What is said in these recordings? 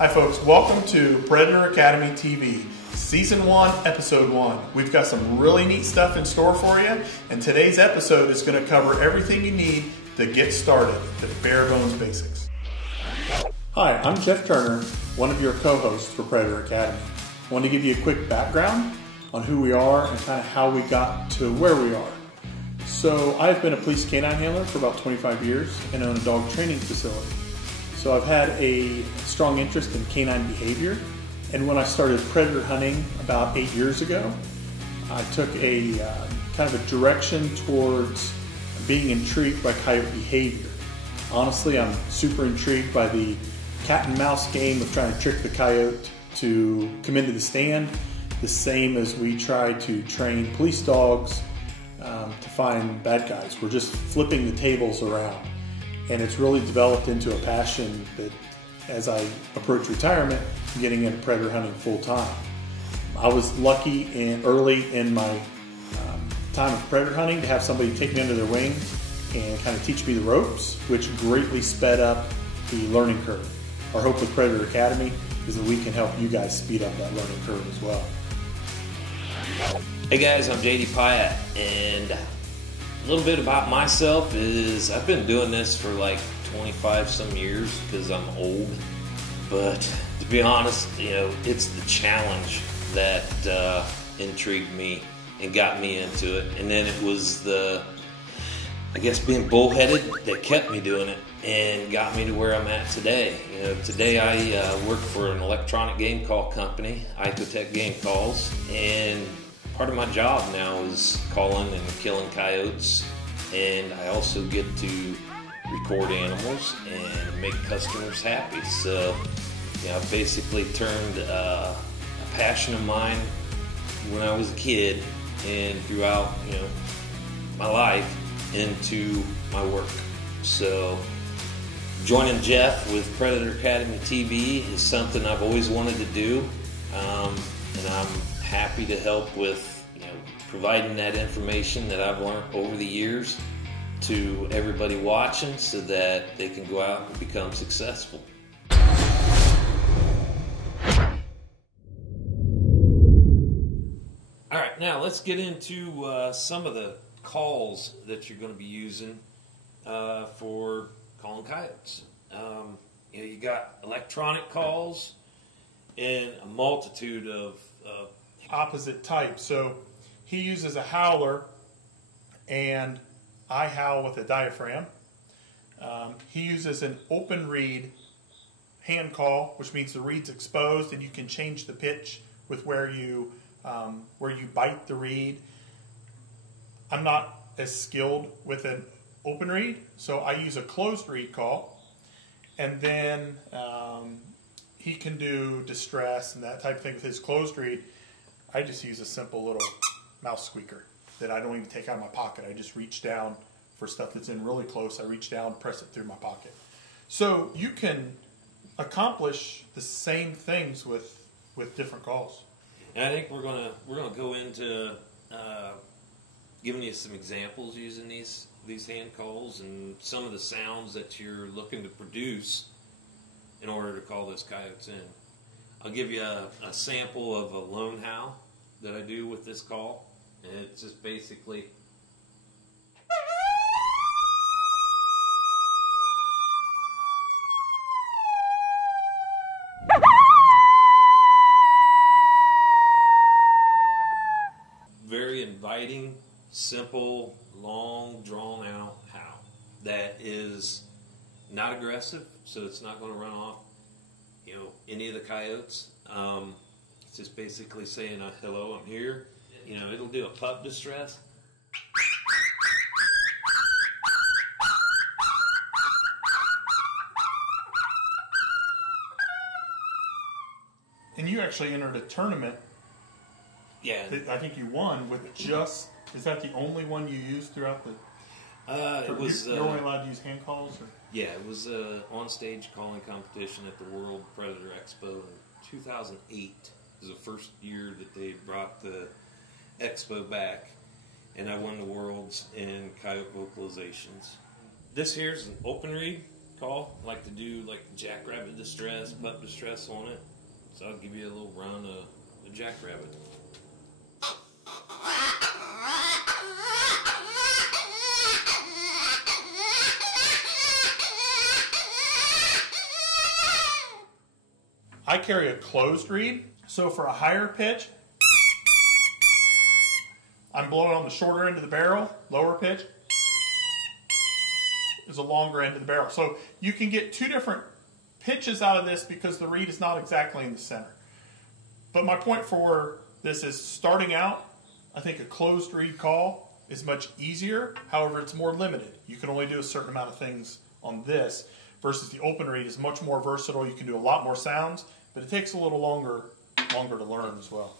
Hi folks, welcome to Predator Academy TV, Season 1, Episode 1. We've got some really neat stuff in store for you, and today's episode is going to cover everything you need to get started, the bare bones basics. Hi, I'm Jeff Turner, one of your co-hosts for Predator Academy. I want to give you a quick background on who we are and kind of how we got to where we are. So I've been a police canine handler for about 25 years and own a dog training facility. So I've had a strong interest in canine behavior, and when I started predator hunting about 8 years ago, I took a kind of a direction towards being intrigued by coyote behavior. Honestly, I'm super intrigued by the cat and mouse game of trying to trick the coyote to come into the stand, the same as we try to train police dogs to find bad guys. We're just flipping the tables around. And it's really developed into a passion that, as I approach retirement, I'm getting into predator hunting full time. I was lucky early in my time of predator hunting to have somebody take me under their wing and kind of teach me the ropes, which greatly sped up the learning curve. Our hope with Predator Academy is that we can help you guys speed up that learning curve as well. Hey guys, I'm JD Pyatt, and a little bit about myself is I've been doing this for like 25 some years because I'm old, but to be honest, it's the challenge that intrigued me and got me into it, and then it was being bullheaded that kept me doing it and got me to where I'm at today. Today I work for an electronic game call company, Icotech Game Calls, and part of my job now is calling and killing coyotes, and I also get to record animals and make customers happy. So, I basically turned a passion of mine when I was a kid and throughout, my life into my work. So, joining Jeff with Predator Academy TV is something I've always wanted to do, and I'm happy to help with providing that information that I've learned over the years to everybody watching so that they can go out and become successful. Alright, now let's get into some of the calls that you're going to be using for calling coyotes. You got electronic calls and a multitude of Opposite types. So he uses a howler, and I howl with a diaphragm. He uses an open reed hand call, which means the reed's exposed, and you can change the pitch with where you bite the reed. I'm not as skilled with an open reed, so I use a closed reed call, and then he can do distress and that type of thing with his closed reed. I just use a simple little mouse squeaker that I don't even take out of my pocket. I just reach down for stuff that's in really close. I reach down, press it through my pocket. So you can accomplish the same things with different calls. And I think we're gonna go into giving you some examples using these hand calls and some of the sounds that you're looking to produce in order to call those coyotes in. I'll give you a sample of a lone howl that I do with this call, and it's just basically very inviting, simple, long, drawn out howl that is not aggressive, so it's not going to run off any of the coyotes. It's just basically saying, hello, I'm here. It'll do a pup distress. And you actually entered a tournament. Yeah. I think you won with just, is that the only one you used throughout the... It was... You're only allowed to use hand calls? Or? Yeah, it was an on-stage calling competition at the World Predator Expo in 2008. It was the first year that they brought the expo back, and I won the Worlds in coyote vocalizations. This here's an open reed call. I like to do like jackrabbit distress, pup distress on it. So I'll give you a little run of the jackrabbit. I carry a closed reed, so for a higher pitch, I'm blowing on the shorter end of the barrel. Lower pitch is a longer end of the barrel. So you can get two different pitches out of this because the reed is not exactly in the center. But my point for this is, starting out, I think a closed reed call is much easier. However, it's more limited. You can only do a certain amount of things on this versus the open reed is much more versatile. You can do a lot more sounds, but it takes a little longer to learn as well.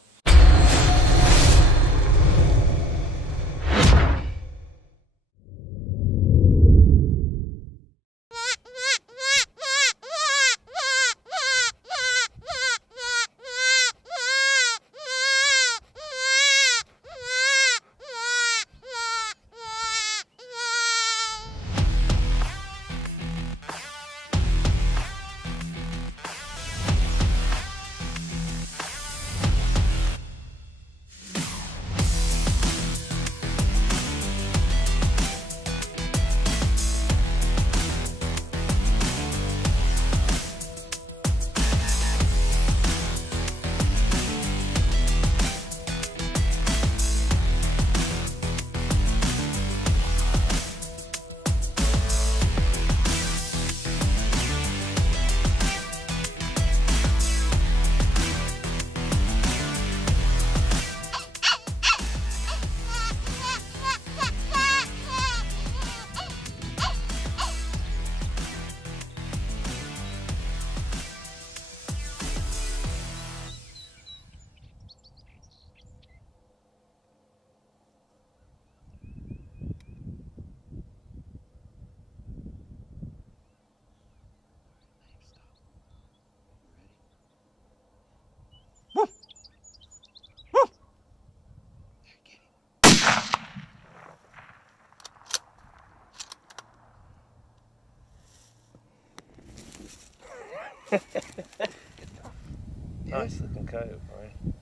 Nice looking coyote, Brian.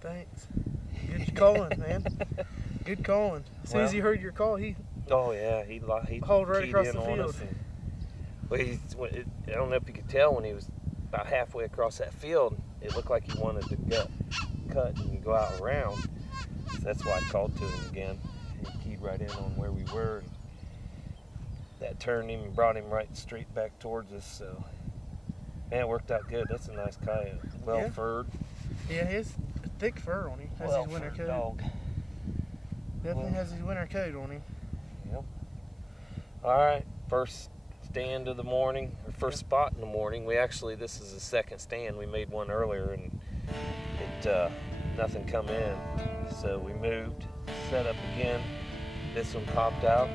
Thanks. Good calling, man. Good calling. As soon as he heard your call, he Oh yeah, he hauled right keyed across in the on field. us and- Well, I don't know if you could tell when he was about halfway across that field, it looked like he wanted to cut and go out around. So that's why I called to him again. He keyed right in on where we were. That turned him and brought him right straight back towards us. So, man, it worked out good. That's a nice coyote. Well Yeah. furred. Yeah, he has thick fur on him. Has his winter Well-furred coat. dog. Definitely Well- has his winter coat on him. Yep. All right, first stand of the morning, or first spot in the morning. This is the second stand. We made one earlier and nothing come in. So we moved, set up again. This one popped out,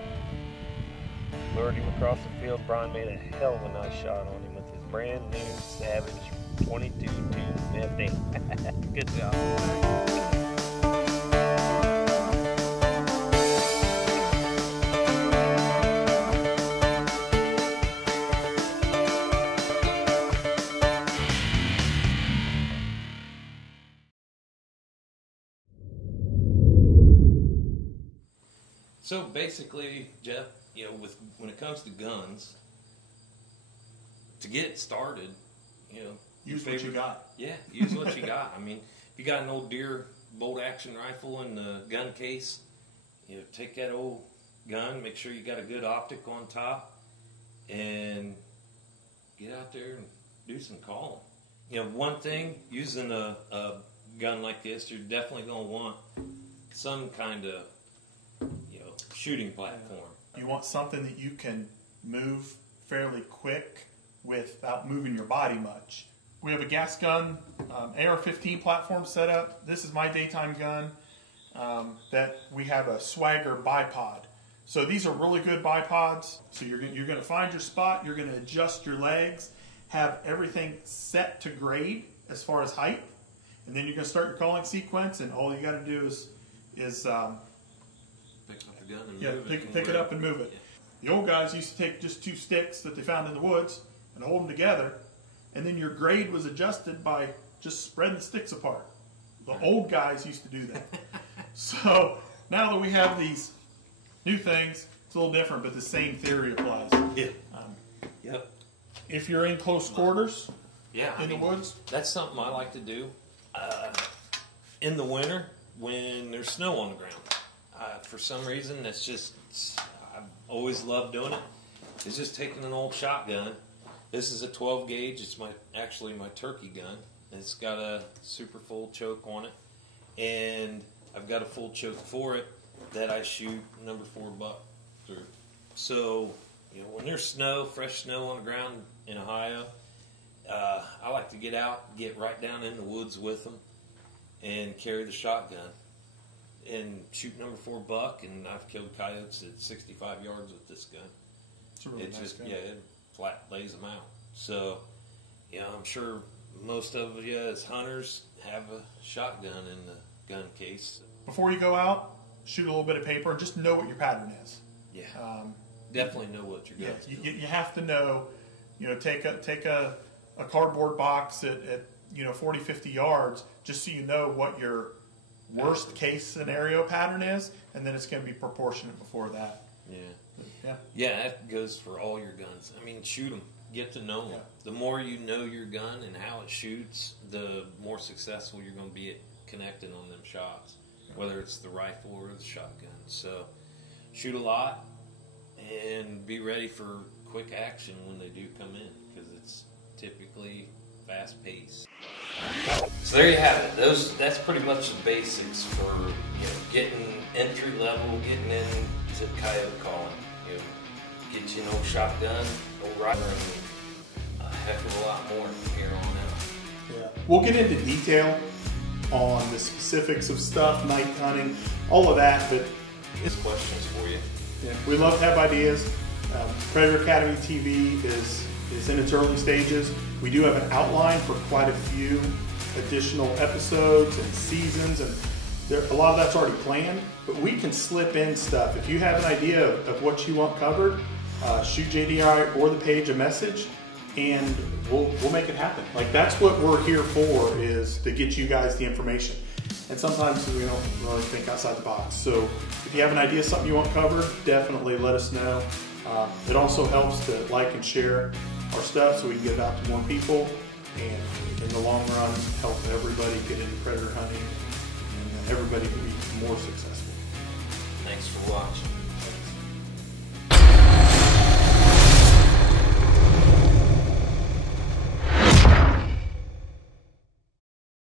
lured him across the field. Brian made a hell of a nice shot on him with his brand new Savage 22-250. Good job. So basically, Jeff, when it comes to guns, to get started, Use what you got. Yeah, use what you got. I mean, if you got an old deer bolt action rifle in the gun case, take that old gun, make sure you got a good optic on top, and get out there and do some calling. One thing, using a gun like this, you're definitely going to want some kind of shooting platform. You want something that you can move fairly quick without moving your body much. We have a gas gun, AR-15 platform set up. This is my daytime gun that we have a Swagger bipod. So these are really good bipods. So you're going to find your spot, you're going to adjust your legs, have everything set to grade as far as height, and then you're going to start your calling sequence, and all you got to do is Pick up the gun and move it. pick it up and move it. The old guys used to take just 2 sticks that they found in the woods and hold them together, and then your grade was adjusted by just spreading the sticks apart. The old guys used to do that. So now that we have these new things, it's a little different, but the same theory applies. Yeah. Yep. If you're in close quarters Yeah. in the woods, That's something I like to do in the winter when there's snow on the ground. For some reason, I've always loved doing it. It's just taking an old shotgun. This is a 12 gauge. It's actually my turkey gun. It's got a super full choke on it, and I've got a full choke for it that I shoot number 4 buck through. So, when there's snow, fresh snow on the ground in Ohio, I like to get out, get right down in the woods with them, and carry the shotgun and shoot number 4 buck. And I've killed coyotes at 65 yards with this gun. it's a really nice gun. It flat lays them out. So, I'm sure most of you as hunters have a shotgun in the gun case. Before you go out, shoot a little bit of paper and just know what your pattern is. Yeah, definitely know what you're Yeah, doing. you have to know. Take a cardboard box at 40, 50 yards, just so you know what your worst case scenario pattern is, and then it's going to be proportionate before that. Yeah, that goes for all your guns. I mean, shoot them. Get to know them. Yeah. The more you know your gun and how it shoots, the more successful you're going to be at connecting on them shots, whether it's the rifle or the shotgun. So, shoot a lot and be ready for quick action when they do come in, because it's typically fast paced. So there you have it. That's pretty much the basics for getting entry level, getting into coyote calling. Get you an old shotgun, old rifle, and a heck of a lot more from here on out. Yeah. We'll get into detail on the specifics of stuff, night hunting, all of that, but It's questions for you. we love to have ideas. Predator Academy TV is in its early stages. We do have an outline for quite a few additional episodes and seasons, and a lot of that's already planned, but we can slip in stuff. If you have an idea of what you want covered, shoot JDI or the page a message, and we'll make it happen. Like, that's what we're here for, is to get you guys the information. And sometimes we don't really think outside the box. So if you have an idea, something you want covered, definitely let us know. It also helps to like and share our stuff so we can get it out to more people, and in the long run, help everybody get into predator hunting, and everybody can be more successful. Thanks for watching.